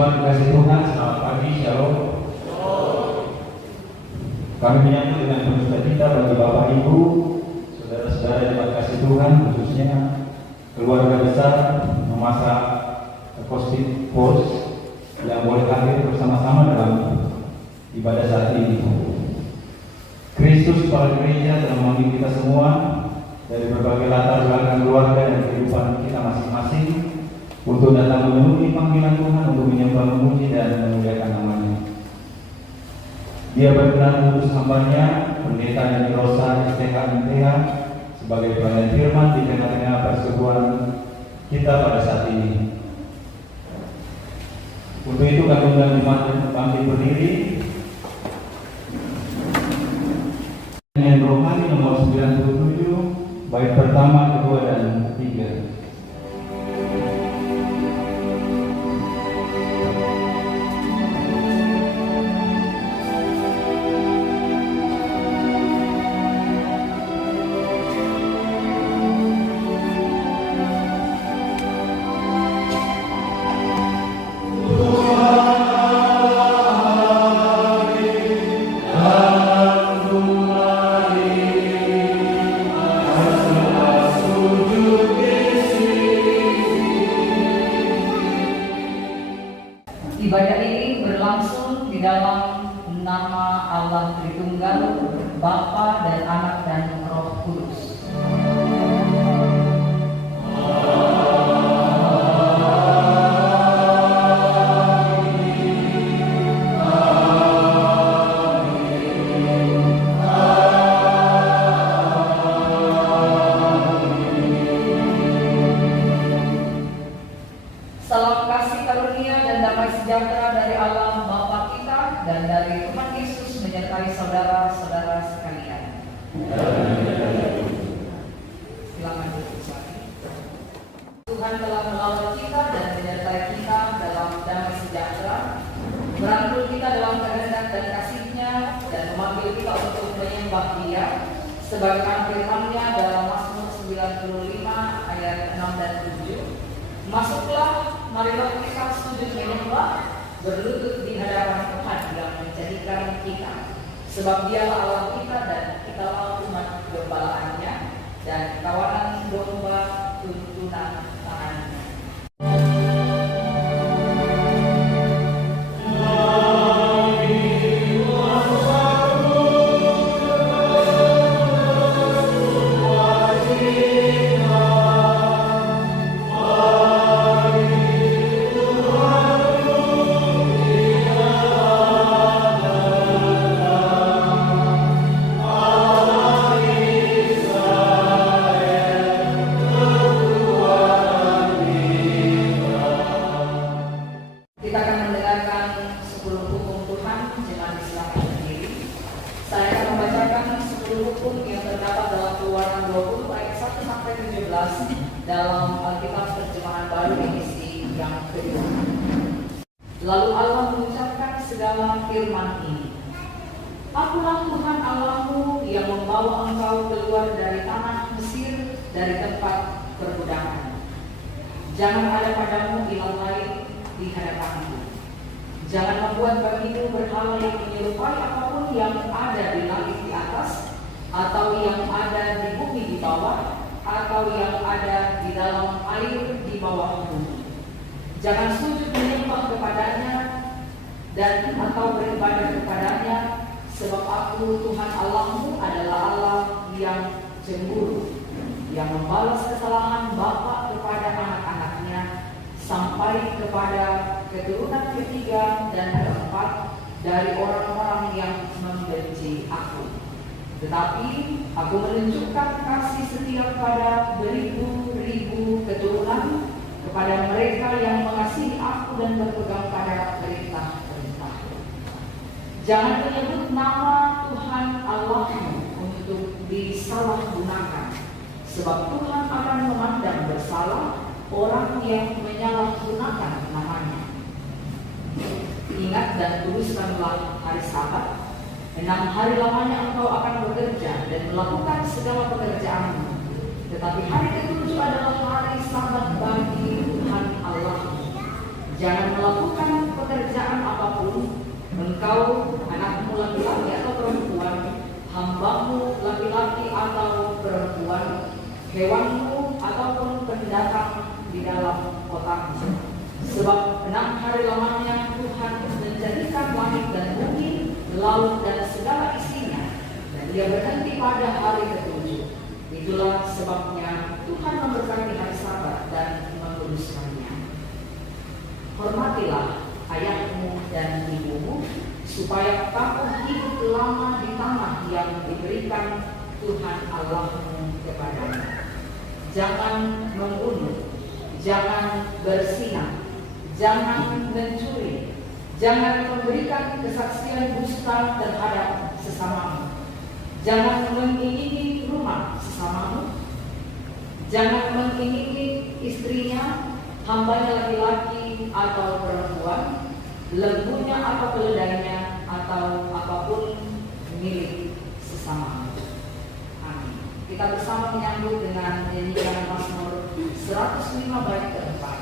Tuhan, kasih Tuhan, selamat pagi, shalom. Kami menyambut dengan penuh sukacita bagi Bapak Ibu, saudara-saudara yang kasih Tuhan, khususnya keluarga besar memasak Kostik Pos yang boleh hadir bersama-sama dalam ibadah saat ini. Kristus para gereja telah memanggil kita semua dari berbagai latar belakang keluarga dan kehidupan kita masing-masing untuk datang memenuhi panggilan Tuhan untuk menyembah, memuji dan memuliakan nama-Nya. Dia berkenan mengutus hamba-Nya, Pendeta dan Rosa STH-MTH sebagai pelayan firman di tengah-tengah persekutuan kita pada saat ini. Untuk itu kami undang jemaat bangkit berdiri dengan rohani nomor 97, bait pertama, kedua, dan ketiga. Ibadah ini berlangsung di dalam nama Allah Tritunggal, Bapa dan Anak dan Roh Kudus. Salam kasih karunia dan damai sejahtera dari Allah Bapa kita dan dari Tuhan Yesus menyertai saudara-saudara sekalian. Silakan duduk lagi. Tuhan telah melawat kita dan menyertai kita dalam damai sejahtera, merangkul kita dalam kehendak dan kasih-Nya dan memanggil kita untuk menyembah Dia sebagaimana firman-Nya dalam Mazmur 95 ayat 6 dan 7. Masuklah, marilah kita sujud menyembah, berlutut di hadapan Tuhan yang menjadikan kita, sebab Dialah Allah kita dan kitalah umat gembalaannya dan kawanan domba tuntunan tangannya. Dalam Alkitab terjemahan baru edisi yang kedua. Lalu Allah mengucapkan segala firman ini. Akulah Tuhan Allahmu yang membawa engkau keluar dari tanah Mesir, dari tempat perbudakan. Jangan ada padamu ilah lain di hadapanku. Jangan membuat bagimu berhala yang menyerupai apapun yang ada di langit di atas, atau yang ada di bumi di bawah, atau yang ada di dalam air di bawah bumi. Jangan sujud menyembah kepadanya dan atau beribadah kepadanya, sebab aku Tuhan Allahmu adalah Allah yang cemburu, yang membalas kesalahan bapa kepada anak-anaknya sampai kepada keturunan ketiga dan keempat dari orang-orang yang membenci aku. Tetapi aku menunjukkan kasih setia pada beribu-ribu keturunan kepada mereka yang mengasihi aku dan berpegang pada perintah-perintah. Jangan menyebut nama Tuhan Allahmu untuk disalahgunakan, sebab Tuhan akan memandang bersalah orang yang menyalahgunakan namanya. Ingat dan kuduskanlah hari Sabat. 6 hari lamanya engkau akan bekerja dan melakukan segala pekerjaanmu. Tetapi hari ke-7 adalah hari Sabat bagi Tuhan Allah. Jangan melakukan pekerjaan apapun, engkau, anakmu laki-laki atau perempuan, hambamu laki-laki atau perempuan, hewanmu ataupun pendatang di dalam kotamu. Sebab 6 hari lamanya Tuhan menjadikan langit dan bumi, laut dan segala isinya, dan Dia berhenti pada hari ke-7. Itulah sebabnya Tuhan memberkati hari Sabat dan menguduskannya. Hormatilah ayahmu dan ibumu, supaya kamu hidup lama di tanah yang diberikan Tuhan Allahmu kepadamu. Jangan membunuh, jangan berzinah, jangan mencuri, jangan memberikan kesaksian dusta terhadap sesamamu, jangan mengingini rumah sesamamu, jangan mengingini istrinya, hambanya laki-laki atau perempuan, lembunya atau keledainya, atau apapun milik sesamamu. Amin. Kita bersama menyambut dengan nyanyian Mazmur 105 bait keempat.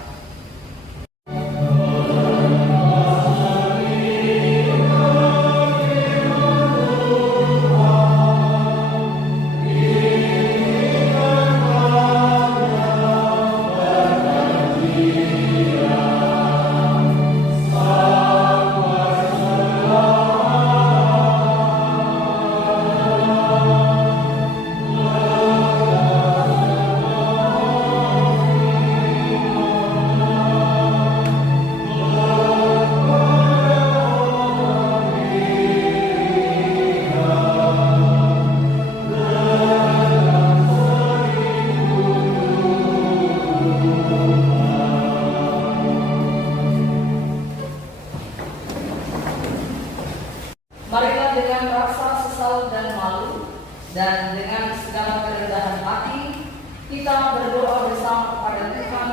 Marilah dengan rasa sesal dan malu dan dengan segala kerendahan hati kita berdoa bersama kepada Tuhan,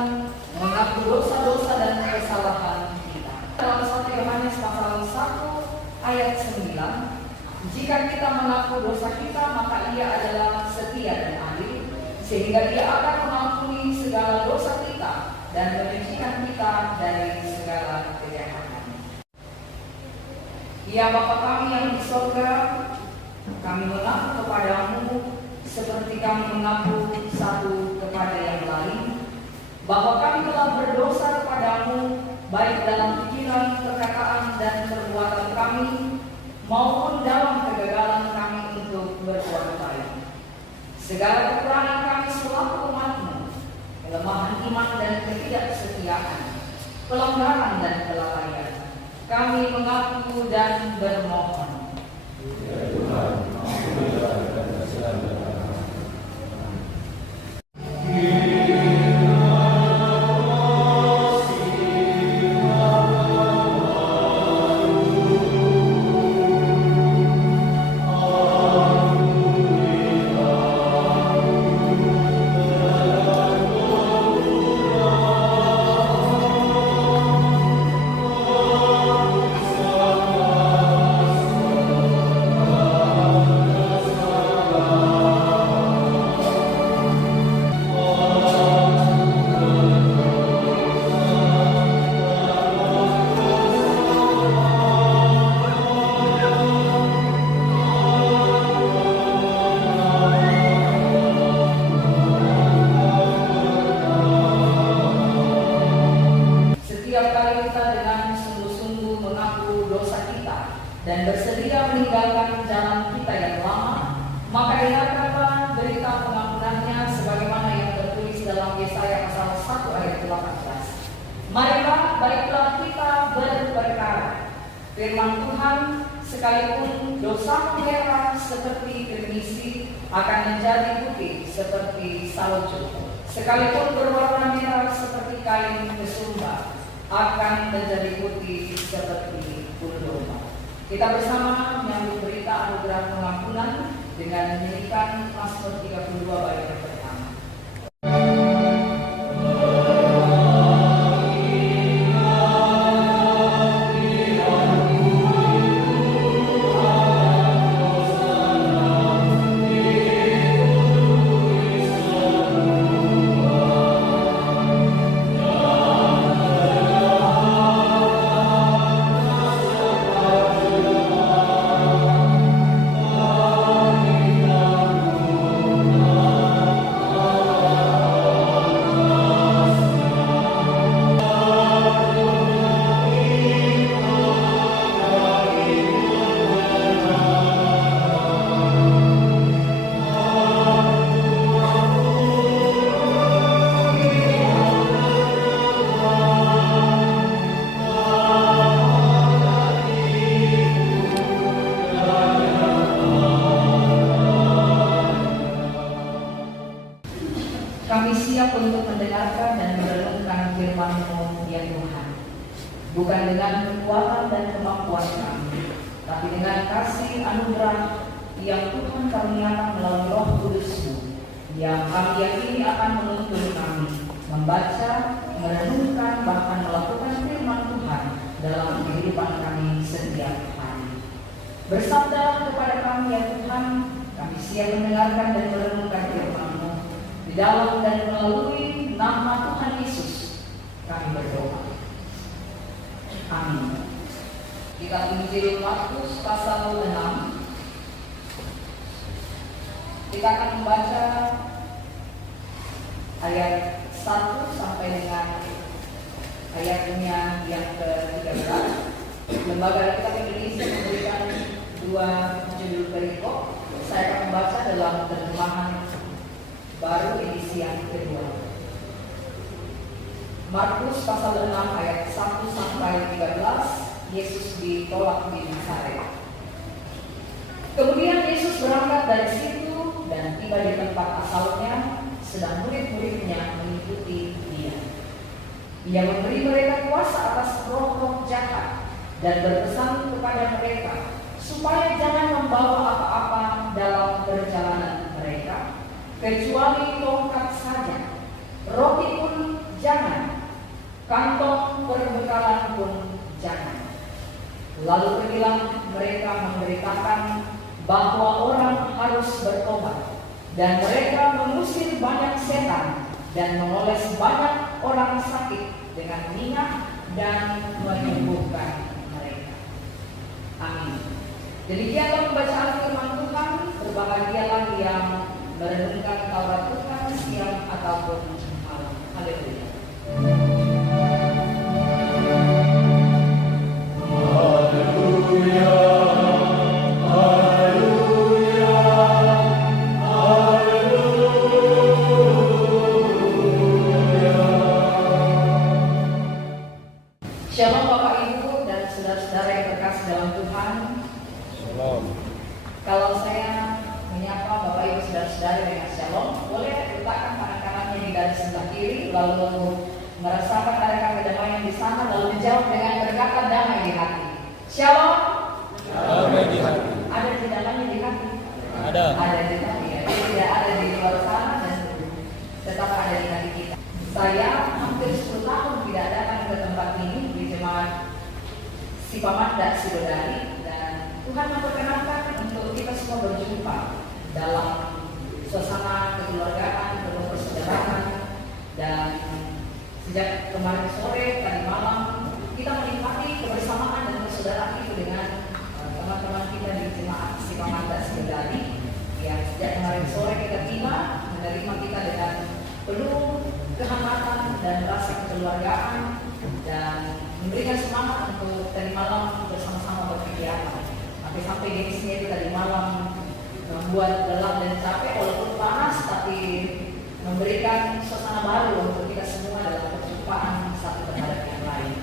mengaku dosa-dosa dan kesalahan kita. Dalam 1 Yohanes pasal 1 ayat 9, jika kita mengaku dosa kita, maka Ia adalah setia dan adil, sehingga Dia akan mengampuni segala dosa kita dan menyucikan kita dari segala kejahatan. Ya Bapa kami yang di surga, kami mengaku kepadamu seperti kami mengaku satu kepada yang lain, bahwa kami telah berdosa kepadamu baik dalam pikiran, perkataan, dan perbuatan kami, maupun dalam kegagalan kami untuk berbuat baik. Segala kekurangan kami selaku umat-Mu, kelemahan iman dan ketidaksetiaan, pelanggaran dan kelalaian, kami mengaku dan bermohon. Ya Tuhan, ampunilah dan selamatkanlah. Dan bersedia meninggalkan jalan kita yang lama, maka dengarkanlah berita pengampunannya sebagaimana yang tertulis dalam Yesaya pasal 1 ayat 18. Marilah baiklah kita berperkara. Firman Tuhan, sekalipun dosamu merah seperti gerimis akan menjadi putih seperti salju. Sekalipun berwarna merah seperti kain kesumba akan menjadi putih seperti bulu domba. Kita bersama menyambut berita anugerah pengampunan dengan menyanyikan Mazmur 32 bait pertama. untuk mendengarkan dan merenungkan firman-Mu ya Tuhan. Bukan dengan kekuatan dan kemampuan kami, tapi dengan kasih anugerah yang Tuhan karuniakan melalui Roh Kudus-Mu, yang kami yakini akan menuntun kami membaca, merenungkan, bahkan melakukan firman Tuhan dalam kehidupan kami setiap hari. Bersabda kepada kami ya Tuhan, kami siap mendengarkan dan merenungkan firman-Mu. Di dalam dan melalui nama Tuhan Yesus kami berdoa. Amin. Kita Injil Markus pasal 6. Kita akan membaca ayat 1 sampai dengan ayatnya yang ke-13. Lembaga Alkitab Indonesia memberikan 2 judul perikop. Saya akan membaca dalam terjemahan baru edisi yang kedua. Markus pasal 6 ayat 1 sampai 13. Yesus ditolak di Nazaret. Kemudian Yesus berangkat dari situ dan tiba di tempat asalnya, sedang murid-muridnya mengikuti Dia. Ia memberi mereka kuasa atas roh-roh jahat dan berpesan kepada mereka supaya jangan membawa apa-apa dalam perjalanan mereka, kecuali tongkat saja, roti pun jangan, kantong perbekalan pun jangan. Lalu pergilah mereka memberitakan bahwa orang harus bertobat, dan mereka mengusir banyak setan dan mengoles banyak orang sakit dengan minyak dan menyembuhkan mereka. Amin. Demikianlah pembacaan firman Tuhan. Berbahagialah yang merenungkan Taurat Tuhan siang ataupun malam. Haleluya. Shalom Bapak Ibu dan saudara-saudara yang terkasih dalam Tuhan. Shalom. Kalau saya menyapa Bapak Ibu saudara-saudara dengan shalom, boleh letakkan tangan kanannya di garis sebelah kiri, lalu merasakan adakah kedamaian di sana, lalu menjawab dengan berkata damai di hati. Shalom. Damai di hati. Ada damainya di hati? Ada. Ada di hati ya. Dia tidak ada di luar sana dan tetap ada di hati kita. Saya hampir 10 tahun tidak datang ke tempat ini di jemaat Sipamanda Sidodari, dan Tuhan memperkenankan untuk kita semua berjumpa dalam suasana kekeluargaan, penuh persaudaraan. Dan sejak kemarin sore, tadi malam, kita menikmati kebersamaan dan persaudaraan itu dengan teman-teman kita di jemaat Sipamanda Sidodari. Ya, sejak kemarin sore kita tiba, menerima kita dengan penuh kehangatan dan rasa kekeluargaan, dan memberikan semangat untuk tadi malam bersama-sama berkegiatan. Sampai gengsinya itu tadi malam membuat lelah dan capek walaupun panas, tapi memberikan suasana baru untuk kita semua dalam perjumpaan satu terhadap yang lain.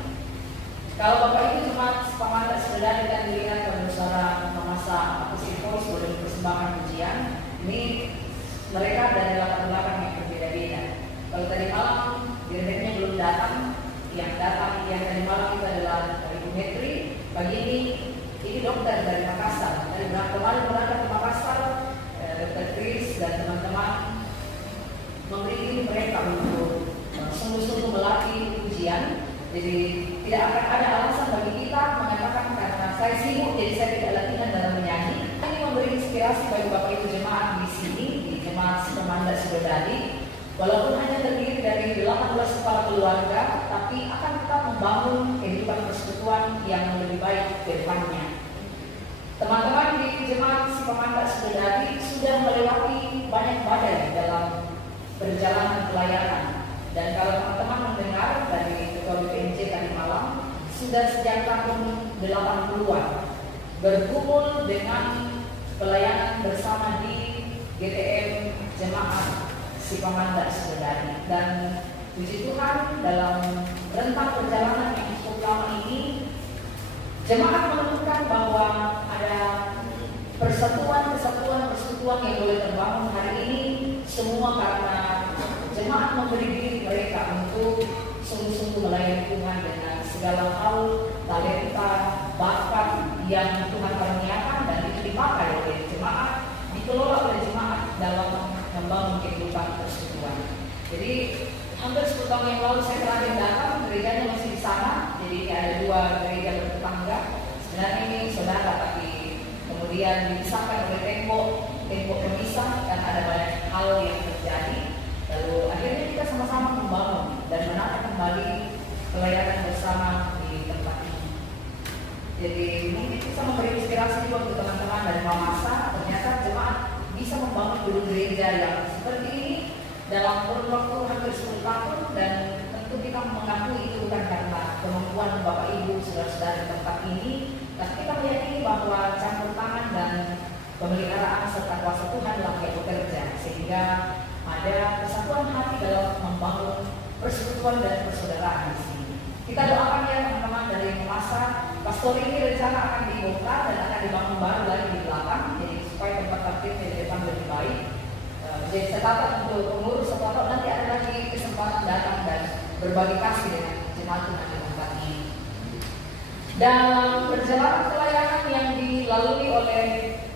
Kalau Bapak Ibu jemaat Sipamanda Sidodari dan dilihat kebesaran memasak akustik voice boleh persembahkan pujian, ini mereka dari latar belakang yang berbeda-beda. Kalau tadi malam direkturnya belum datang, yang tadi malam itu adalah Ibu Metri. Pagi ini dokter dari Makassar. Dari kemarin berangkat ke Makassar, Dr. Chris dan teman-teman memberi mereka untuk sungguh-sungguh melatih ujian. Jadi tidak akan ada alasan bagi kita mengatakan karena saya sibuk jadi saya tidak latihan dalam menyanyi. Ini memberi inspirasi bagi Bapak Ibu jemaat di sini, di jemaat Sipamanda Sidodari. Walaupun hanya terdiri dari 18 kepala keluarga, tapi akan tetap membangun kehidupan persekutuan yang lebih baik ke depannya. Teman-teman di jemaat Sipamanda Sidodari sudah melewati banyak badai dalam perjalanan pelayanan. Dan kalau teman-teman mendengar dari Ketua BPNJ tadi malam, sudah sejak tahun 80-an berkumpul dengan pelayanan bersama di GTM Jemaat Sipamanda Sidodari. Dan puji Tuhan, dalam rentang perjalanan yang cukup lama ini, jemaat menemukan bahwa ada persekutuan yang boleh terbangun hari ini, semua karena jemaat memberi diri mereka untuk sungguh-sungguh melayani Tuhan dengan segala hal, talenta, bakat yang Tuhan karuniakan dan itu dipakai oleh jemaat, dikelola oleh jemaat dalam membangun kehidupan persekutuan. Jadi hampir 10 tahun yang lalu saya terakhir datang, gerejanya masih di sana, jadi ada 2 gereja bertetangga. Sebenarnya ini saudara, tapi kemudian dipisahkan oleh tembok pemisah dan ada banyak hal yang terjadi. Lalu akhirnya kita sama-sama membangun dan menata kembali pelayanan bersama di tempat ini. Jadi mungkin bisa memberi inspirasi juga untuk teman-teman dari Mamasa. Ternyata jemaat bisa membangun gedung gereja yang seperti ini dalam kurun waktu hampir 10 tahun, dan tentu kita mengakui itu bukan karena kemampuan Bapak Ibu saudara-saudara di tempat ini, tapi kita meyakini bahwa campur tangan dan pemeliharaan serta kuasa Tuhan dalam yang bekerja, sehingga ada kesatuan hati dalam membangun persekutuan dan persaudaraan di sini. Kita doakan ya teman-teman dari masa pastor ini rencana akan dibongkar dan akan dibangun baru lagi di belakang, jadi supaya tempat parkir di depan lebih baik. Jadi saya catat untuk pengurus atau nanti ada lagi kesempatan datang dan berbagi kasih dengan jemaat Tuhan di tempat ini. Dalam perjalanan pelayanan yang dilalui oleh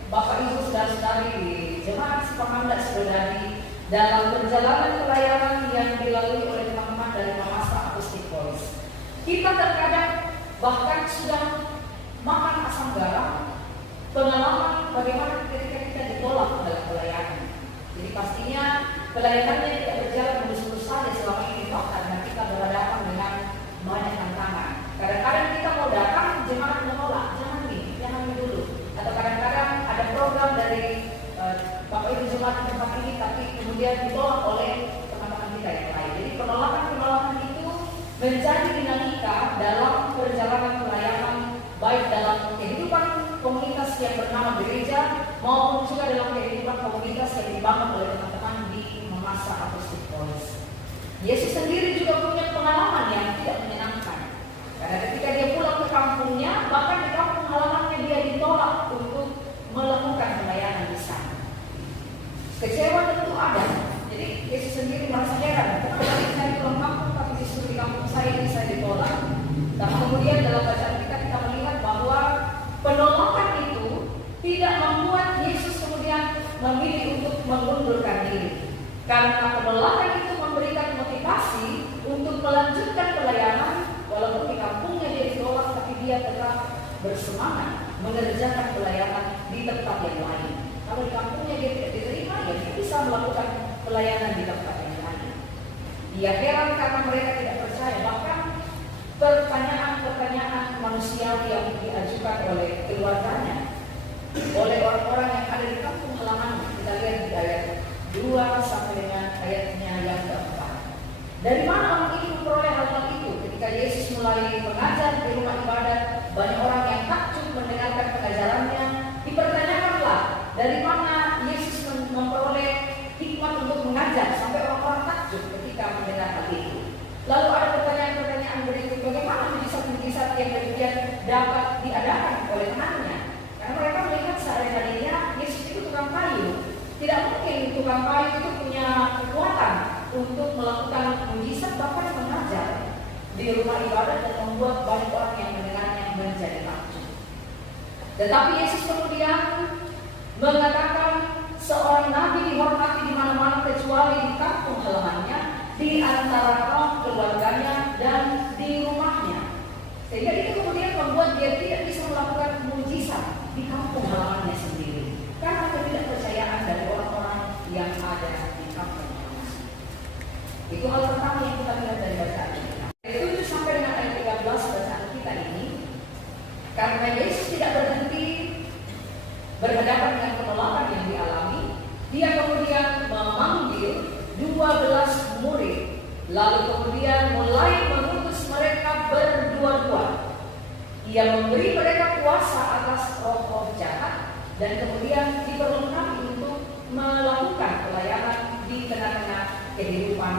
Bapak Ibu saudara-saudari di jemaat Sipamandat Serdadi, dalam perjalanan pelayanan yang dilalui oleh teman-teman dari Mamasa Acoustic Voice, kita terkadang bahkan sudah makan asam garam pengalaman bagaimana ketika kita ditolak dalam pelayanan. Jadi pastinya pelayanannya tidak berjalan mulus-mulus saja selama ini, karena kita berhadapan dengan banyak tantangan. Kadang-kadang kita mau datang, jemaat menolak, jangan dulu. Atau kadang-kadang ada program dari Bapak Ibu jemaat di tempat ini, tapi kemudian ditolak oleh teman-teman kita yang lain. Jadi penolakan itu menjadi dinamika dalam perjalanan pelayanan, baik dalam kehidupan komunitas yang bernama gereja maupun juga dalam kehidupan komunitas yang dibangun oleh teman-teman di Mamasa Acoustic Voice. Yesus sendiri juga punya pengalaman yang tidak menyenangkan. Karena ketika dia pulang ke kampungnya, bahkan di kampung halamannya dia ditolak untuk melakukan pelayanan di sana. Kecewa tentu ada. Jadi Yesus sendiri merasa heran, kenapa saya pulang kampung tapi justru di kampung saya ini saya ditolak. Dan kemudian dalam bacaan kita melihat bahwa penolakan itu tidak membuat Yesus kemudian memilih untuk mengundurkan diri. Karena penolakan itu memberikan motivasi untuk melanjutkan pelayanan, walaupun di kampungnya dia ditolak, tapi dia tetap bersemangat mengerjakan pelayanan di tempat yang lain. Kalau di kampungnya dia tidak diterima, ya dia bisa melakukan pelayanan di tempat yang lain. Dia heran karena mereka tidak percaya, bahkan pertanyaan-pertanyaan manusiawi yang diajukan oleh keluarganya, oleh orang-orang yang ada di kampung halamannya. Kita lihat di ayat 2 sampai dengan ayatnya yang keempat. Dari mana orang itu memperoleh hal-hal itu? Ketika Yesus mulai mengajar di rumah ibadat, banyak orang yang takjub mendengarkan pengajarannya. Dipertanyakanlah dari mana Yesus memperoleh hikmat untuk mengajar sampai orang-orang takjub ketika mendengar hal itu. Lalu ada pertanyaan-pertanyaan berikut, bagaimana mujizat-mujizat yang demikian dapat diadakan oleh temannya? Karena mereka melihat sehari-harinya Yesus itu tukang kayu. Tidak mungkin tukang kayu itu punya kekuatan untuk melakukan mujizat, bahkan mengajar di rumah ibadat dan membuat banyak orang yang mendengarnya menjadi takjub. Tetapi Yesus kemudian mengatakan seorang nabi dihormati di mana-mana kecuali di kampung halamannya, di antara kaum keluarganya dan di rumahnya. Sehingga itu kemudian membuat dia tidak bisa melakukan mujizat di kampung halamannya sendiri karena ketidakpercayaan dari orang-orang yang ada di kampung halamannya. Itu hal pertama yang kita lihat dari bacaan kita. Ayat 7 sampai dengan ayat 13 bacaan kita ini, karena Yesus tidak berhenti berhadapan dengan penolakan yang dialami, dia kemudian memanggil 12 murid, lalu kemudian mulai mengutus mereka berdua-dua. Ia memberi mereka kuasa atas roh-roh jahat dan kemudian diperlengkapi untuk melakukan pelayanan di tengah-tengah kehidupan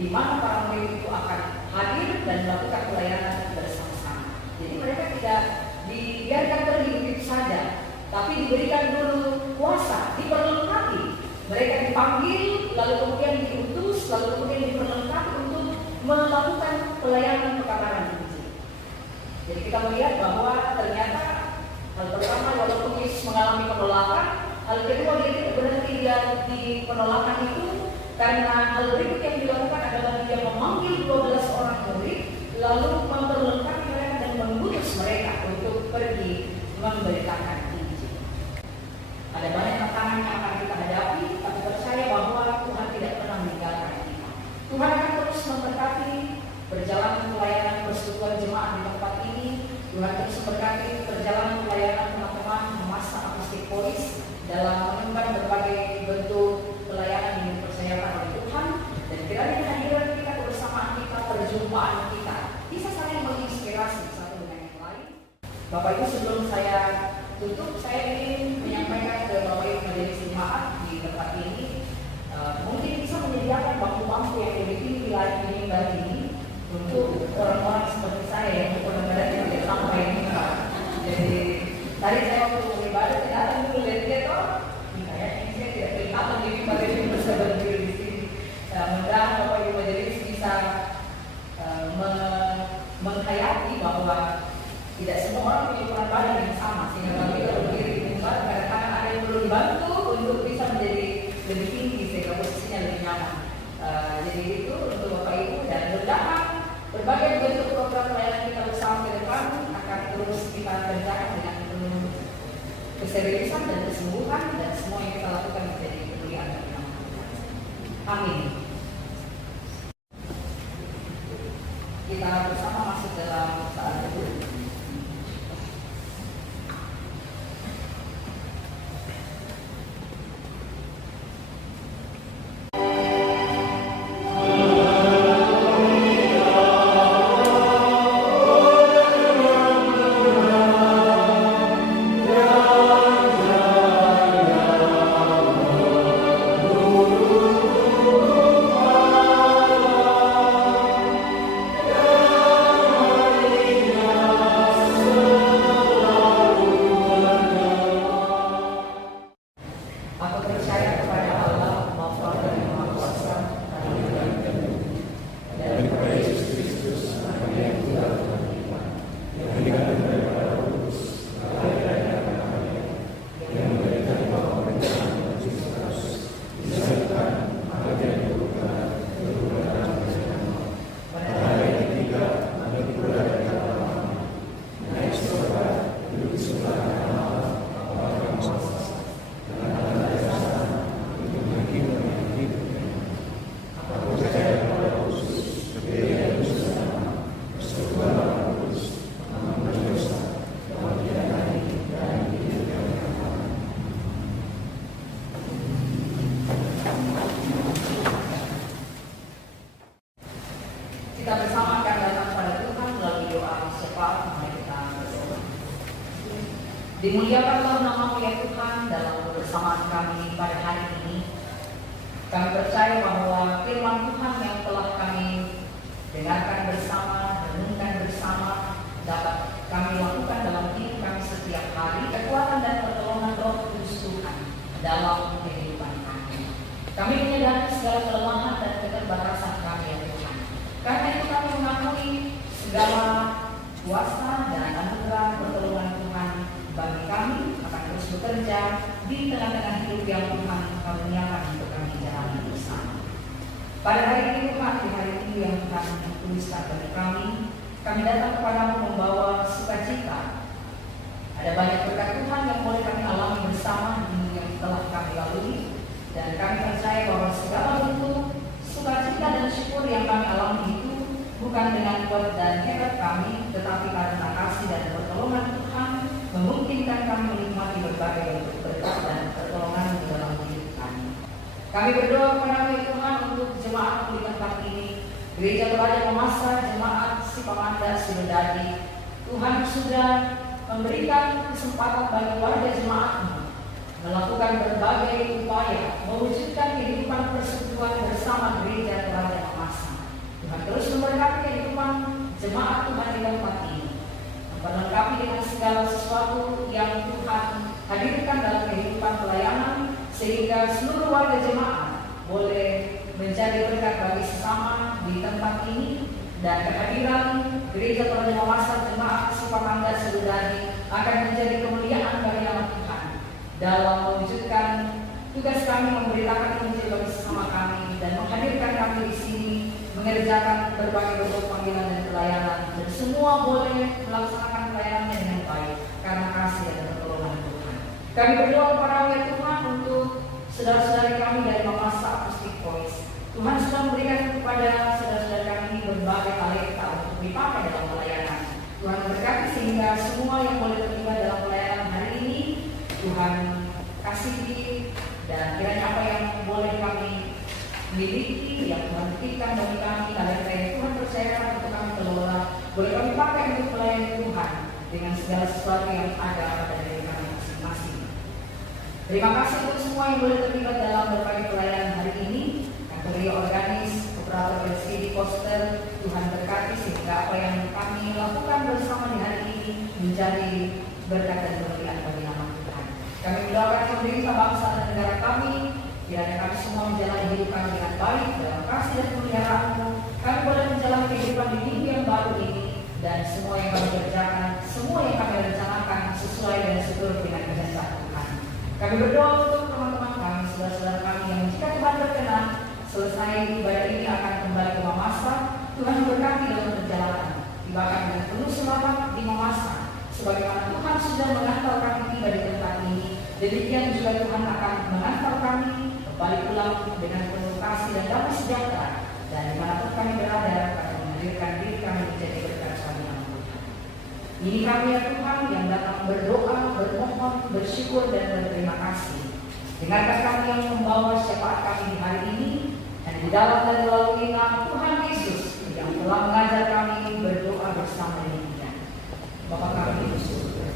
di mana para murid itu akan hadir dan melakukan pelayanan bersama-sama. Jadi mereka tidak dibiarkan berhidup saja, tapi diberikan dulu kuasa, diperlengkapi. Mereka dipanggil, lalu kemudian diutus lalu kemudian diperlengkapi untuk melakukan pelayanan pekabaran Injil. Jadi kita melihat bahwa ternyata hal pertama, walaupun Yesus mengalami penolakan, hal kedua dia tidak berhenti di penolakan itu, karena hal berikut yang dilakukan adalah dia memanggil 12 orang murid, lalu memperlengkapi mereka dan mengutus mereka untuk pergi memberitakan Injil. Ada banyak tantangan yang akan kita hadapi, tapi percaya bahwa Tuhan tidak pernah meninggalkan kita. Tuhan akan terus memberkati perjalanan pelayanan persekutuan jemaat di tempat ini. Tuhan terus memberkati perjalanan pelayanan teman-teman masa akustik polis dalam menemukan berbagai bentuk pelayanan yang dipercayakan oleh Tuhan, dan kiranya kehadiran kita, kebersamaan kita, perjumpaan kita bisa saling menginspirasi satu dengan yang lain. Bapak Ibu, sebelum saya tutup, saya ingin menyampaikan ke Bapak Ibu majelis jemaat di tempat ini, mungkin bisa menyediakan bangku-bangku yang lebih tinggi di mimbar ini untuk orang-orang seperti saya yang kadang-kadang tidak sampai ini. Jadi tadi saya waktu beribadah tidak ada dulu lihat dia toh, kayaknya saya tidak kelihatan di mimbar ini bisa berdiri di sini. Mudah-mudahan Bapak Ibu majelis bisa menghayati bahwa tidak semua orang punya ukuran badan yang sama, sehingga kalau kita berdiri di mimbar kadang-kadang ada yang perlu dibantu untuk bisa menjadi lebih tinggi sehingga posisinya lebih nyaman. Jadi itu untuk Bapak Ibu, dan mudah-mudahan berbagai bentuk program pelayanan kita bersama ke depan akan terus kita kerjakan dengan penuh keseriusan dan kesembuhan, dan semua yang kita lakukan menjadi kemuliaan bagi nama Tuhan. Amin. Kita bersama masuk dalam saat teduh. Kita bersama akan datang pada Tuhan melalui doa syafaat. Mari kita berdoa. Dimuliakanlah nama-Mu ya Tuhan dalam kebersamaan kami pada hari ini. Kami percaya bahwa firman Tuhan yang telah kami dengarkan bersama, renungkan bersama, dapat kami lakukan dalam hidup kami setiap hari, kekuatan dan pertolongan Roh Kudus Tuhan dalam kehidupan kami. Kami menyadari segala kelemahan dan keterbatasan kami ya Tuhan. Karena itu kami mengakui segala kuasa dan anugerah pertolongan Tuhan bagi kami akan terus bekerja di tengah-tengah hidup yang Tuhan karuniakan untuk kami jalani bersama. Pada hari ini Tuhan, di hari ini yang Tuhan tuliskan bagi kami datang kepadamu membawa sukacita. Ada banyak berkat Tuhan yang boleh kami alami bersama di yang telah kami lalui, dan kami percaya bahwa segala bentuk sukacita dan syukur yang kami alami itu bukan dengan kuat dan hebat kami, tetapi karena kasih dan pertolongan Tuhan memungkinkan kami menikmati berbagai bentuk berkat dan pertolongan di dalam hidup kami. Kami berdoa kepada Tuhan untuk jemaat di tempat ini, Gereja Raja Memasa, Jemaat Sipamanda Sidodadi. Tuhan sudah memberikan kesempatan bagi warga jemaat-Mu melakukan berbagai upaya mewujudkan kehidupan persekutuan bersama Gereja Raja Memasa. Tuhan terus memberkati kehidupan jemaat Tuhan di tempat ini, memperlengkapi dengan segala sesuatu yang Tuhan hadirkan dalam kehidupan pelayanan, sehingga seluruh warga jemaat boleh menjadi berkat bagi sesama di tempat ini, dan kehadiran Gereja Tuhan Masa Jemaat Sipamanda Sedulani akan menjadi kemuliaan bagi nama Tuhan dalam mewujudkan tugas kami memberitakan Injil bagi sesama kami dan menghadirkan kami di sini mengerjakan berbagai bentuk panggilan dan pelayanan, dan semua boleh melaksanakan pelayanannya dengan baik karena kasih dan pertolongan Tuhan. Kami berdoa kepada Allah Tuhan untuk saudara-saudari kami dari Mamasa Acoustic Voice. Tuhan sudah memberikan kepada saudara-saudara kami berbagai talenta untuk dipakai dalam pelayanan. Tuhan berkati sehingga semua yang boleh terlibat dalam pelayanan hari ini Tuhan kasihi, dan kiranya apa yang boleh kami miliki, yang Tuhan berikan bagi kami, talenta yang Tuhan percayakan untuk kami kelola, boleh kami pakai untuk melayani Tuhan dengan segala sesuatu yang ada pada diri kami masing-masing. Terima kasih untuk semua yang boleh terlibat dalam berbagai pelayanan hari ini. Kategori organis, operator LCD, poster, Tuhan berkati sehingga apa yang kami lakukan bersama di hari ini menjadi berkat dan kemuliaan bagi nama Tuhan. Kami mendoakan pemerintah bangsa dan negara kami, kiranya kami semua menjalani hidup kami dengan baik dalam kasih dan pemeliharaan-Mu. Kami boleh menjalani kehidupan di minggu yang baru ini, dan semua yang kami kerjakan, semua yang kami rencanakan sesuai dan seturut dengan kehendak Tuhan. Kami berdoa untuk teman-teman kami, saudara-saudara kami yang jika Tuhan berkenan, selesai ibadah ini akan kembali ke Mamasa. Tuhan berkati dalam perjalanan, tibakan dengan penuh selamat di Mamasa. Sebagaimana Tuhan sudah mengantar kami tiba di tempat ini, demikian juga Tuhan akan mengantar kami kembali pulang dengan penuh kasih dan damai sejahtera. Dan dimanapun kami berada, kami menghadirkan diri kami menjadi berkat bagi nama Tuhan. Ini kami ya Tuhan yang datang berdoa, bermohon, bersyukur dan berterima kasih. Dengarkan kami yang membawa syafaat kami di hari ini, dan di dalam dan melalui nama Tuhan Yesus yang telah mengajar kami berdoa bersama dengan Dia. Bapa kami di surga,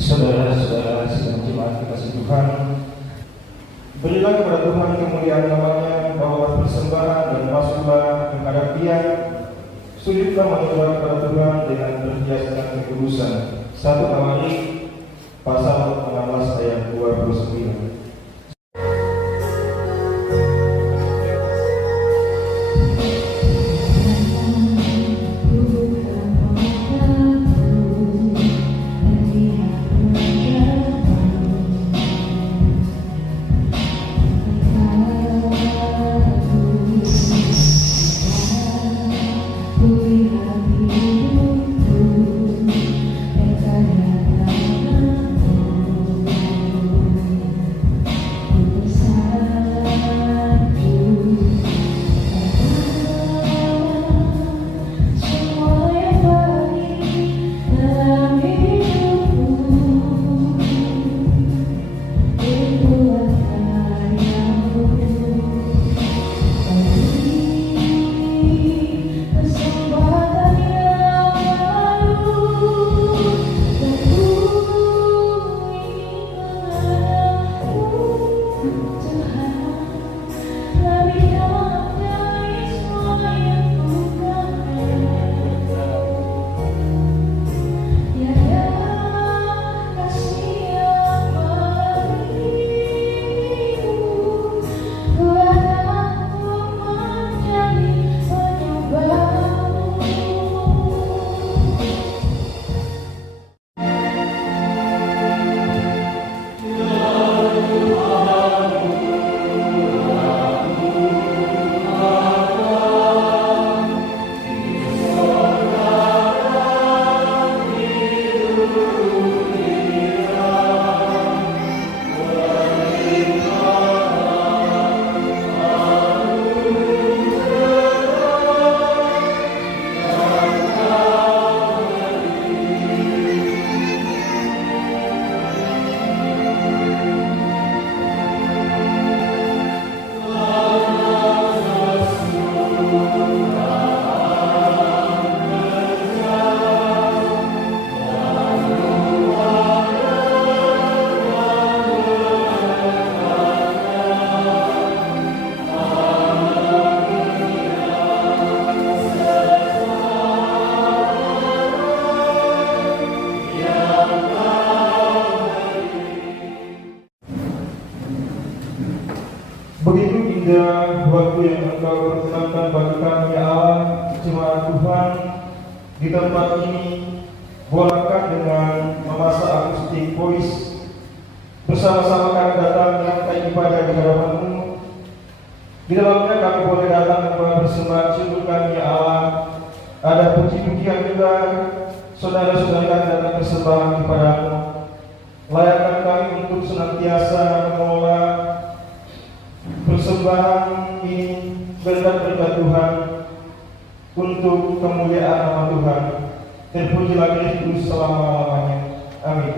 Saudara-saudara sidang jemaat kasih Tuhan, berilah kepada Tuhan kemuliaan namanya, bawalah persembahan dan masuklah menghadap Dia. Sujudlah menyembah kepada Tuhan dengan berhiaskan kekudusan. 1 Tawarik pasal 16 ayat 29. juga waktu yang Engkau perkenankan bagi kami ya Allah, jemaat Tuhan di tempat ini, bolehkah dengan memasak akustik voice bersama-sama kami datang menyampaikan ibadah di hadapan-Mu. Di dalamnya kami boleh datang membawa persembahan syukur kami ya Allah. Ada puji-pujian juga, saudara-saudara kami datang persembahan kepada-Mu. Layakkan kami untuk senantiasa mengelola persembahan ini berkat-berkat Tuhan untuk kemuliaan nama Tuhan. Terpujilah Kristus selama-lamanya. Amin.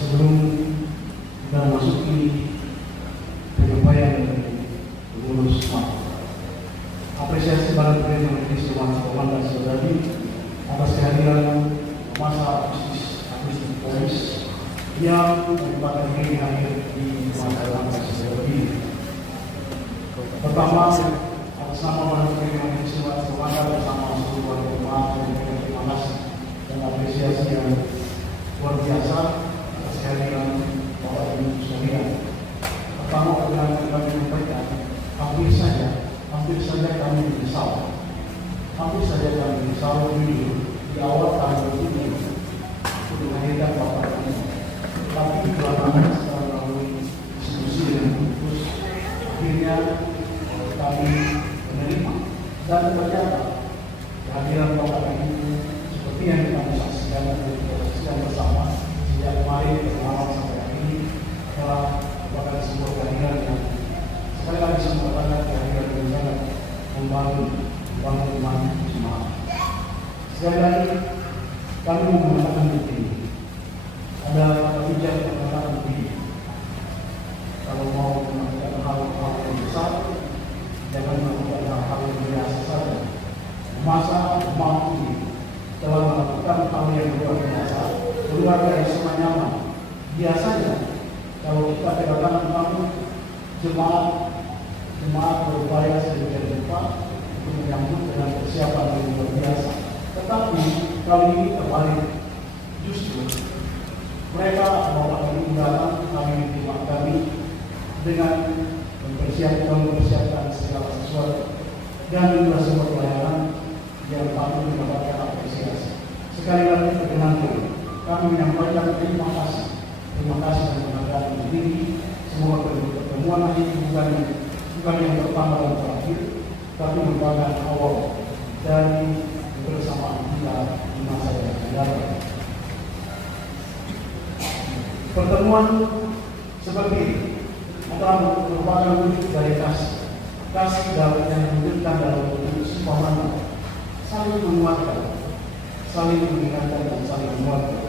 Sebelum kita memasuki penyampaian dari pengurus apresiasi barang terima kasih kepada komandan saudari atas kehadiran masa akustik polis yang merupakan diri hadir di masalah saudari. Pertama, atas nama barang terima kasih kepada komandan bersama seluruh jemaat dan terima kasih dan apresiasi yang luar biasa atas kehadiran Bapak Ibu sekalian. Pertama, kami menyampaikan hampir saja kami menyesal di awal tahun ini untuk menghadirkan Bapak ini. Tapi belakangan setelah melalui diskusi dengan khusus, akhirnya kami menerima dan ternyata kehadiran Bapak ini seperti yang kami saksikan dan saksikan bersama sejak kemarin bermalam sampai hari ini adalah merupakan sebuah kehadiran yang sekali lagi saya mengatakan kehadiran yang sangat membangun iman jemaat. Sekali lagi kami mengatakan begini, ada bijak yang mengatakan begini, kalau mau melakukan hal-hal yang besar, jangan melakukan hal-hal yang biasa saja. Masa umat ini telah melakukan hal yang luar biasa, keluarga yang semua nyaman. Biasanya kalau kita kedatangan tamu, jemaat berupaya sedemikian rupa untuk menyambut dengan persiapan yang luar biasa. Tetapi kali ini terbalik, justru mereka Bapak Ibu datang kami terima kami dengan mempersiapkan segala sesuatu dan juga semua pelayanan yang patut mendapatkan apresiasi. Sekali lagi perkenankan kami menyampaikan terima kasih dan menghargai diri. Semoga pertemuan ini bukan yang pertama dan terakhir, tapi merupakan awal dari kebersamaan kita di masa yang akan datang. Pertemuan seperti ini adalah merupakan wujud dari kasih dalam yang diwujudkan dalam bentuk sempurna, saling menguatkan, saling mengingatkan dan saling menguatkan.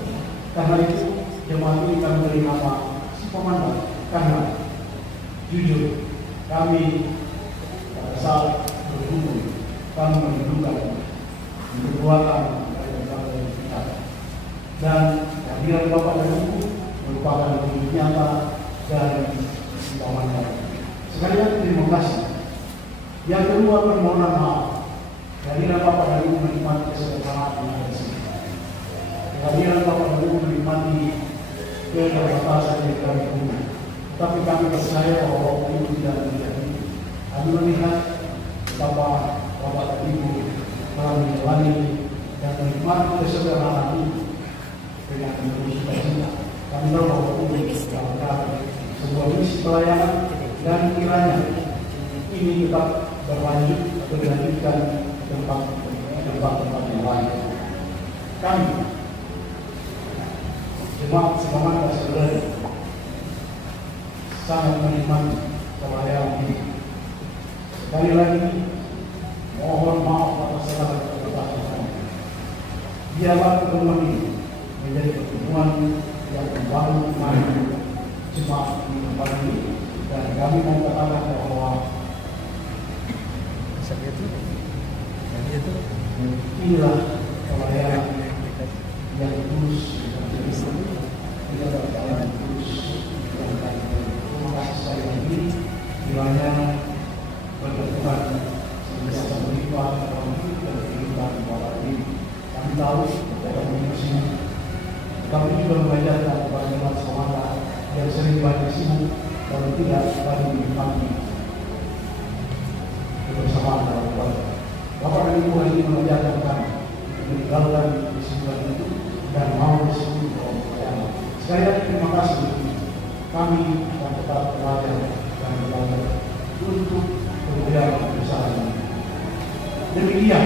Karena itu jemaat ini kami beri nama sempurna, karena jujur kami pada saat berhubung kami merindukan perbuatan dari kita dan kehadiran Bapak dan Ibu merupakan wujud nyata dari sempurna. Sekali lagi terima kasih. Yang kedua, permohonan maaf. Kehadiran Bapak dan Ibu menikmati kesederhanaan yang ada di sini. Kehadiran Bapak dan Ibu menikmati keterbatasan yang kami punya. Tapi kami percaya bahwa Ibu tidak menjadi. Kami melihat Bapak dan Ibu telah menjalani dan menikmati kesederhanaan ini dengan penuh sukacita. Kami tahu bahwa Ibu dalam sebuah misi pelayanan dan kiranya ini tetap berlanjut atau dilanjutkan ke tempat-tempat yang lain. Kami jemaat semangat saudara sangat menikmati pelayanan ini. Sekali lagi mohon maaf atas segala keterbatasan. Biarlah pertemuan ini menjadi pertemuan yang membangun iman jemaat di tempat ini, dan kami mengatakan bahwa inilah pelayanan yang tulus, tidak ada pelayanan tulus yang baik. Terima kasih sekali lagi. Kiranya berkenan senantiasa berlimpah dalam hidup dan kehidupan Bapak ini. Kami tahu dalam misi kami juga mengajarkan kepada jemaat sekolah yang sering banyak sibuk dan tidak banyak dinikmati kebersamaan dalam keluarga. Bapak dan Ibu hari ini mengajarkan kami meninggalkan kesibukan itu dan mau bersekutu dalam pelayanan. Sekali lagi terima kasih. Kami akan tetap belajar dan belajar untuk kemudian bersama ini. Demikian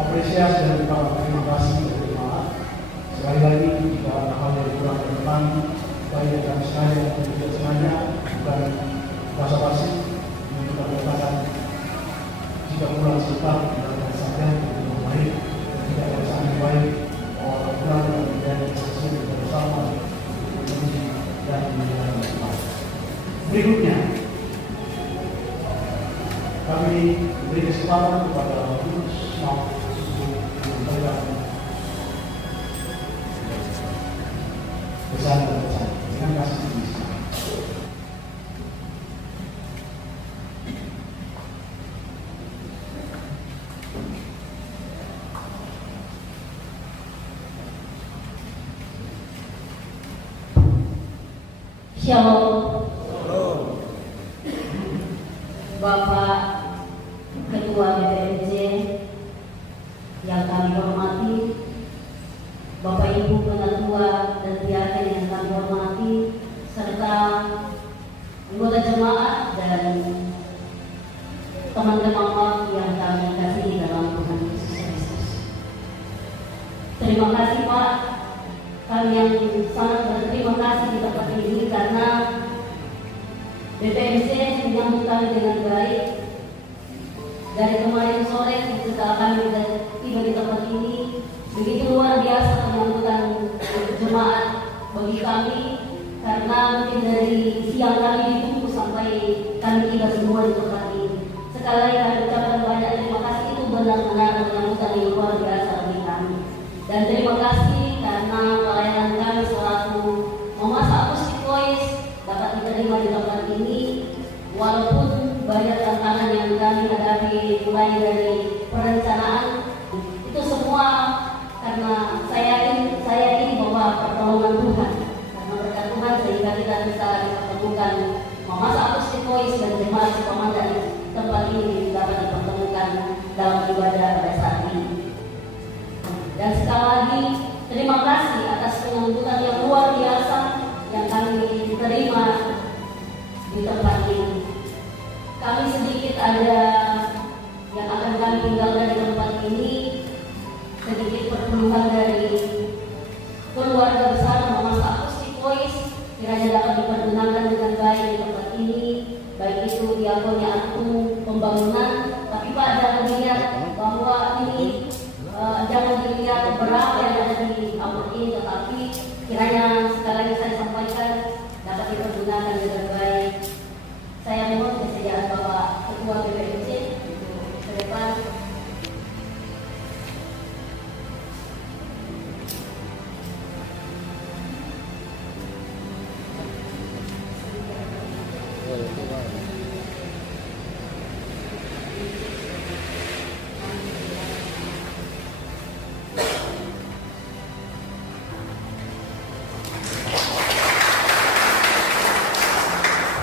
apresiasi dan terima kasih dari jemaat. Sekali lagi jika ada hal yang kurang berkenan, baik kami sengaja atau tidak sengaja, bukan basa-basi, kita katakan jika kurang sebentar kita saja untuk yang baik, dan tidak ada sangat baik orang kurang dan menjadi sesuatu bersama dan menjadi bersama. Berikutnya kami beri kesempatan kepada Gus Maaf untuk memberikan pesan-pesan. Terima kasih. Shalom. Bapak Ketua BPMJ yang kami hormati, Bapak Ibu Penatua dan Piagen yang kami hormati, serta anggota jemaat dan teman-teman yang kami kasihi dalam Tuhan Yesus Kristus. Terima kasih Pak, kami yang sangat berterima kasih di tempat ini karena BPMC menyambut kami dengan baik. Dari kemarin sore setelah kami tiba di tempat ini, begitu luar biasa penyambutan jemaat bagi kami, karena mungkin dari siang kami ditunggu sampai kami tiba semua di tempat ini. Sekali lagi kami ucapkan banyak terima kasih, itu benar-benar penyambutan yang luar biasa bagi kami. Dan terima kasih karena pelayanan kami selaku memasak akustik voice dapat diterima di tempat ini, walaupun banyak tantangan yang kami hadapi mulai dari perencanaan, itu semua karena saya ini bahwa pertolongan Tuhan, karena berkat Tuhan sehingga kita bisa dipertemukan memasak akustik voice dan jemaat komandan tempat ini dapat dipertemukan dalam ibadah pada saat ini. Dan sekali lagi terima kasih atas penyambutan yang luar biasa yang kami terima di tempat ini. Kami sedikit ada yang akan kami tinggalkan di tempat ini, sedikit perkeluhan dari keluarga besar memasak akustik voice, kiranya dapat dipergunakan dengan baik di tempat ini, baik itu diakonnya atau pembangunan. Tapi Pak, jangan dilihat bahwa ini jangan dilihat berapa yang ada di amplop ini, tetapi kiranya sekali lagi saya sampaikan dapat dipergunakan dengan baik. Saya mohon kesediaan Bapak Ketua BPMC ke depan.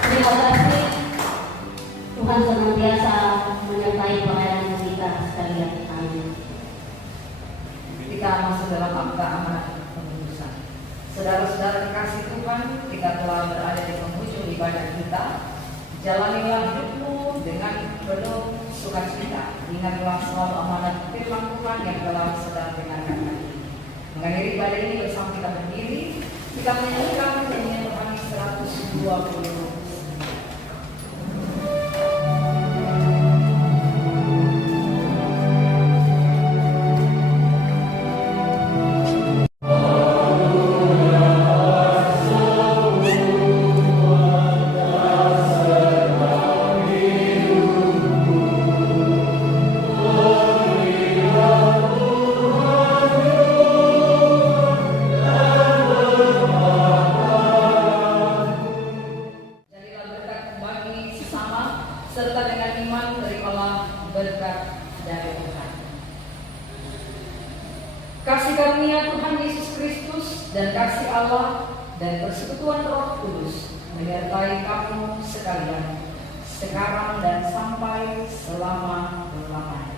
Terima kasih. Tuhan senantiasa menyertai pelayanan kita sekalian. Amin. Kita masuk dalam akta amanat pengurusan. Saudara-saudara kekasih Tuhan, kita telah berada di penghujung ibadah kita. Jalanilah hidupmu dengan penuh sukacita. Ingatlah selalu amanat firman Tuhan yang telah sedang dengarkan hari ini. Mengakhiri ibadah ini bersama kita berdiri, kita menyanyikan nyanyian rohani 120. Amin. kasih karunia Tuhan Yesus Kristus dan kasih Allah dan persekutuan Roh Kudus menyertai kamu sekalian, sekarang dan sampai selama-lamanya.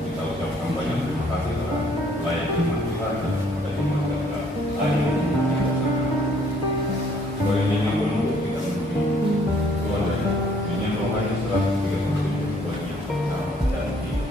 Kita ucapkan banyak terima kasih telah layak firman Tuhan dan pada iman kita hari ini. Sebagai minyak penuh kita menuju Tuhan dan minyak rohani selalu kita menuju bagi yang pertama dan hidup.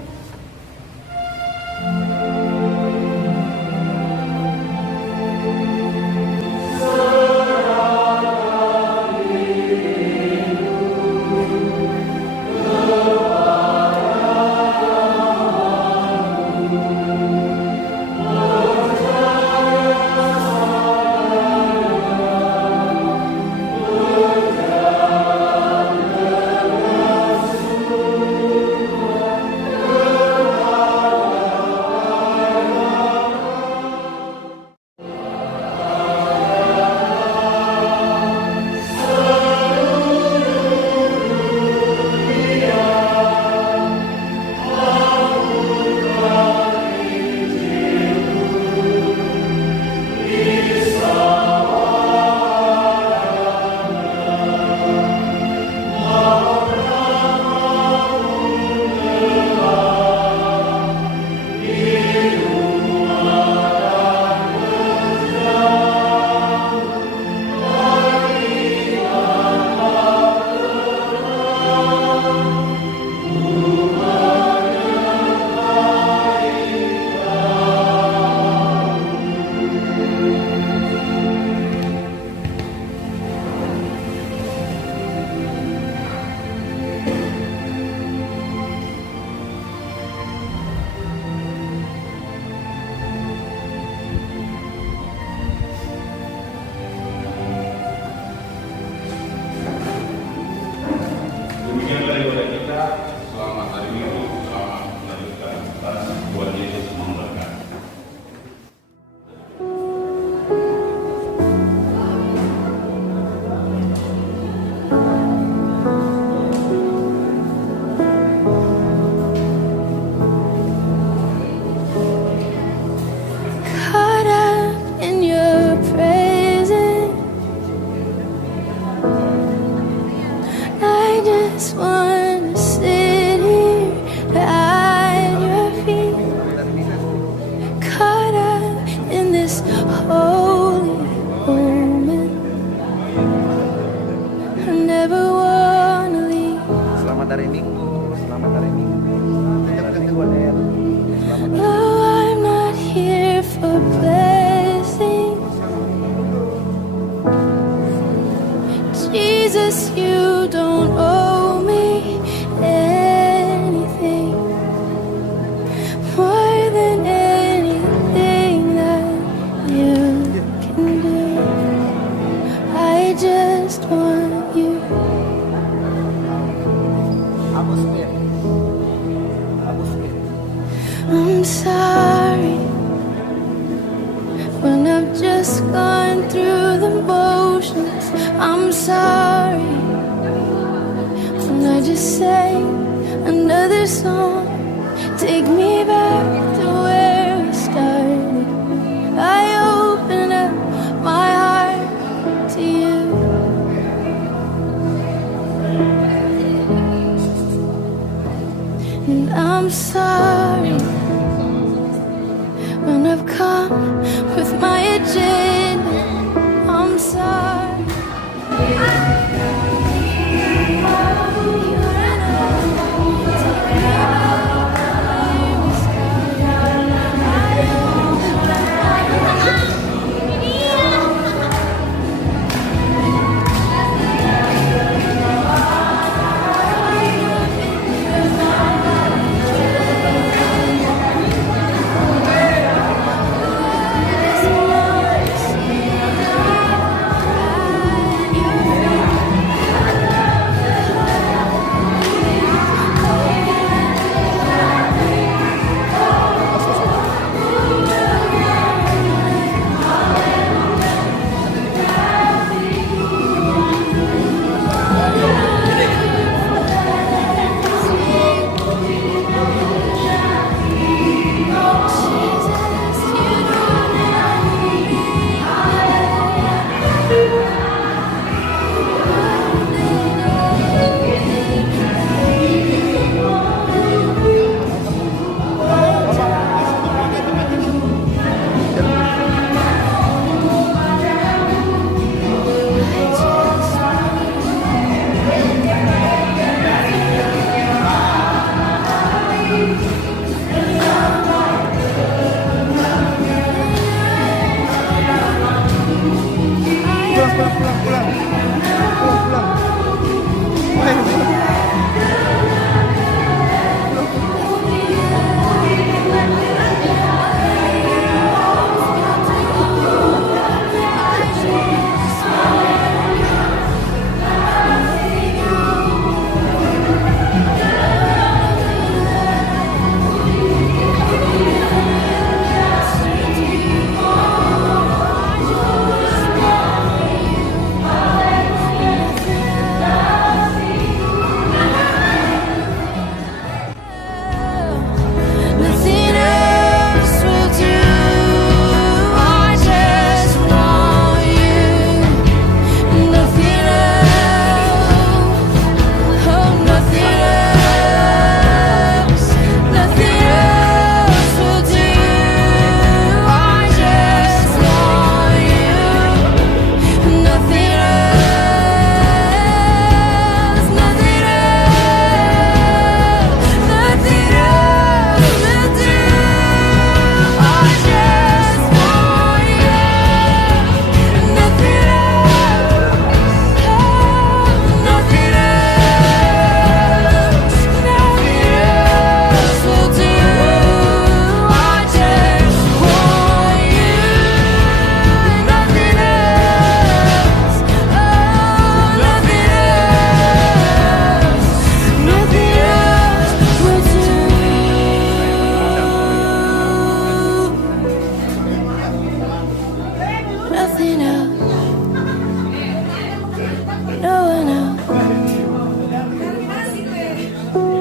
Demikian daripada kita, selamat hari Minggu, selamat melanjutkan kelas buat Yesus memberkati. Caught up in your presence, I just want to sit here at your feet. Caught up in this holy moment, I never want to leave. Selamat hari Minggu, selamat hari Minggu. Selamat Minggu, Aden. Selamat hari Oh, I'm not here for blessings. Jesus, you don't owe me anything more than anything that you can do. I just want you. Hapus ya. Hapus ya. I'm sorry when I've just gone through the motions. I'm sorry when I just sang another song. Take me back to where we started. I open up my heart to you. And I'm sorry when I've come with my agenda. I'm sorry.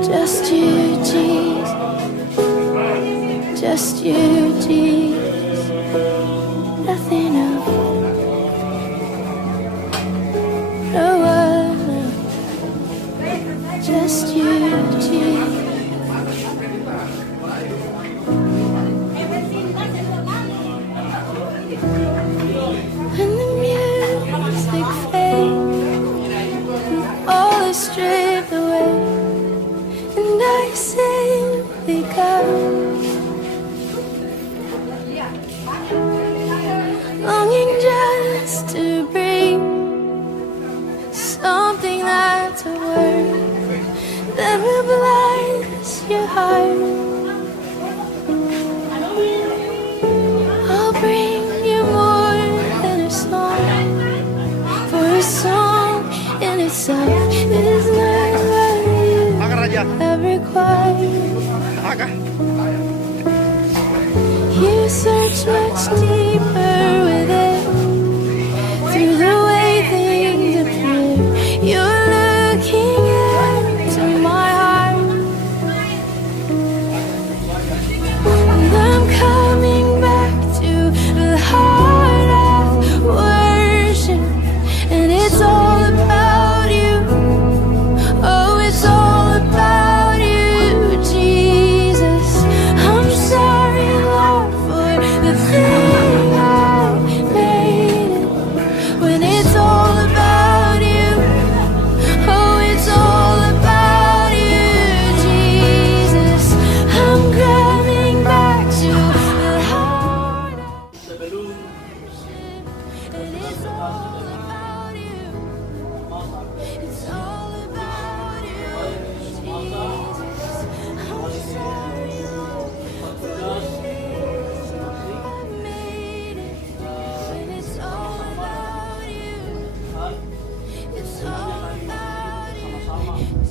Just you, Jesus. Just you, Jesus. Nothing else. No one else. Just you, Jesus. When the music fades and all is stripped away, and I simply come, longing just to bring something that's a word that will bless your heart. I'll bring you more than a song, for a song in itself is not what you have required. You search much deeper within, through the way things appear. You're looking into my heart, and I'm coming back to the heart of worship, and it's all about you. Oh, it's all about you, Jesus. I'm sorry, Lord, for the thing I made it, when it's all about you. Oh, it's all about you, Jesus. I'm coming back to the heart of Sebelum and it's all about you. It's all about you, Jesus. I'm sorry, Lord, for the things I made it, when it's all about you. It's all about you, Jesus.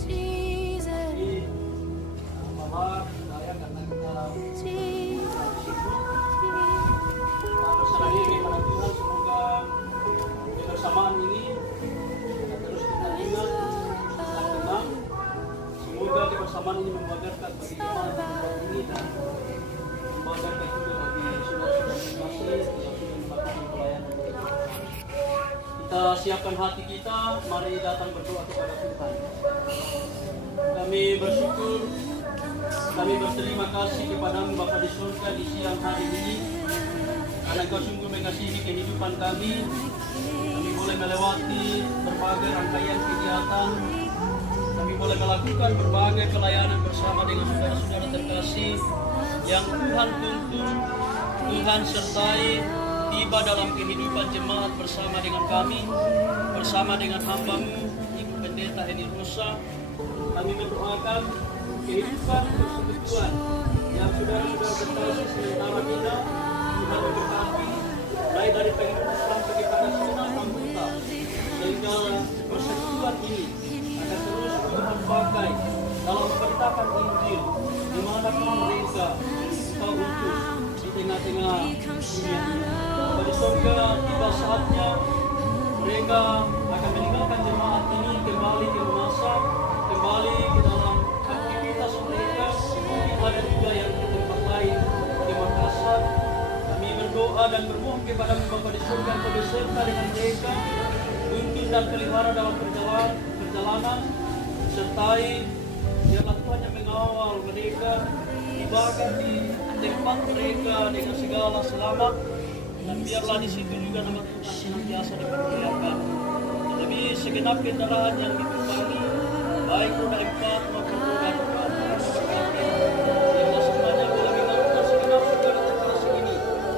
bahwa saya karena kita Jesus. berserah diri kepada Tuhan, semoga kebersamaan ini terus kita ingat, kita kenang. Semoga kebersamaan ini membanggakan bagi jemaat ini dan membanggakan juga bagi saudara-saudara kasih yang sudah melakukan pelayanan kita. Kita siapkan hati kita, mari datang berdoa kepada Tuhan. Kami bersyukur, kami berterima kasih kepadamu Bapa di surga di siang hari ini, karena Engkau sungguh mengasihi kehidupan kami. Kami boleh melewati berbagai rangkaian kegiatan, kami boleh melakukan berbagai pelayanan bersama dengan saudara-saudara terkasih yang Tuhan tuntun, Tuhan sertai, tiba dalam kehidupan jemaat bersama dengan kami, bersama dengan hamba-Mu, Ibu Pendeta Eni Rosa. Kami mendoakan kehidupan persekutuan yang saudara-saudara terkasih sementara kita, Tuhan memberkati, mulai dari pengurus sampai kepada senat anggota, sehingga persekutuan ini akan terus Tuhan pakai dalam memberitakan Injil di manapun mereka Kau utus di tengah-tengah dunia ini. Pada surga tiba saatnya mereka akan meninggalkan jemaat ini, kembali ke masa, kembali ke dalam aktivitas mereka. Mungkin ada juga yang ke tempat lain, ke Makassar. Kami berdoa dan bermohon kepada Bapa di surga untuk beserta dengan mereka, tuntun dan pelihara dalam perjalanan, sertai biarlah Tuhan yang mengawal mereka, tibakan di tempat mereka dengan segala selamat, dan biarlah di situ juga nama Tuhan senantiasa dipermuliakan. Lebih segenap kendaraan yang ditumpangi, baik roda 4 maupun roda 2, berkati, sehingga semuanya boleh mengantar segenap saudara terkasih ini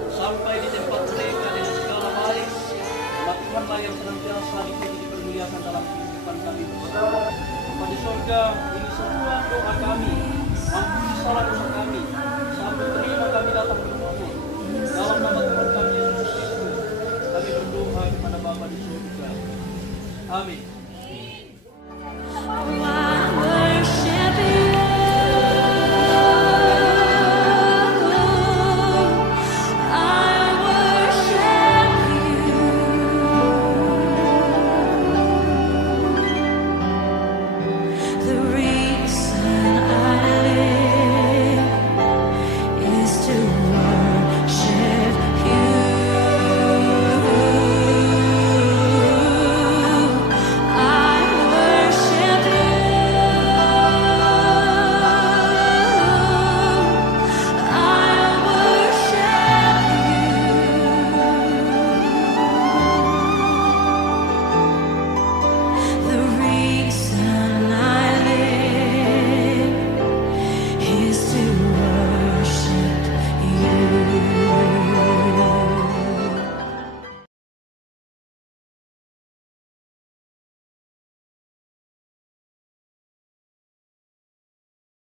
sampai di tempat mereka dengan segala baik. Nama Tuhanlah yang senantiasa dipermuliakan dalam kehidupan kami bersama. Bapa di surga, ini semua doa kami, ampuni salah dosa kami, sambut terima kami datang bermohon. Dalam nama Tuhan kami Yesus Kristus, kami berdoa kepada Bapa di surga. Amin.